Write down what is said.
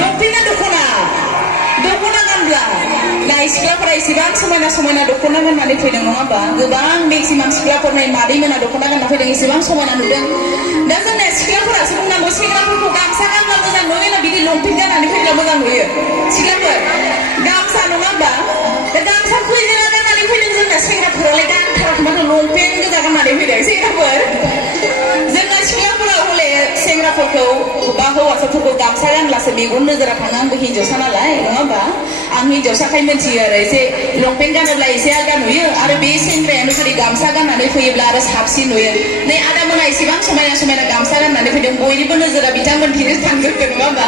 लंपेन्टआ दख'ना गानब्ला नाय सिख्लाफोरा एसेबां समायना दख'ना गाननानै फैदों नङा होमबा गोबां मेक्सिमाम सिख्लाफोरनि मादैमोना दख'ना गानना फैदों एसेबां समायना नुदों दा जोंना सिख्लाफोरासो बुंनांगौ सेंग्राफोरखौ गामसा गानब्ला मोजां नुयो ना बिदि लंपेन्ट गाननानै फैब्ला मोजां नुयो सिख्लाफोर गामसा नङा होमबा दा गामसा फैजेना गाननानै फैदों जोंना सेंग्राफोरालाय गानथाराखै माथो लंपेन्ट गोजा गाननानै फैदों सेंग्राफोर जोंना सिख्लाफोरा हले सेंग्राफोरखौ बा हौवासाफोरखौ गामसा गानब्लासो मेगन नोजोरा थाङो आंबो हिन्जावसा नालाय नङा होमबा आं हिन्जावसाखाय मिन्थियो आरो एसे लंपेन्ट गानोब्ला एसे आलदा नुयो आरो बे सेंग्रायानो जुदि गामसा गाननानै फैयोब्ला आरो साबसिन नुयो नै आदामोना एसेबां समायना गामसा गाननानै फैदों बयनिबो नोजोरा बिथांमोनथिंनो थांजोबदों नङा होमबा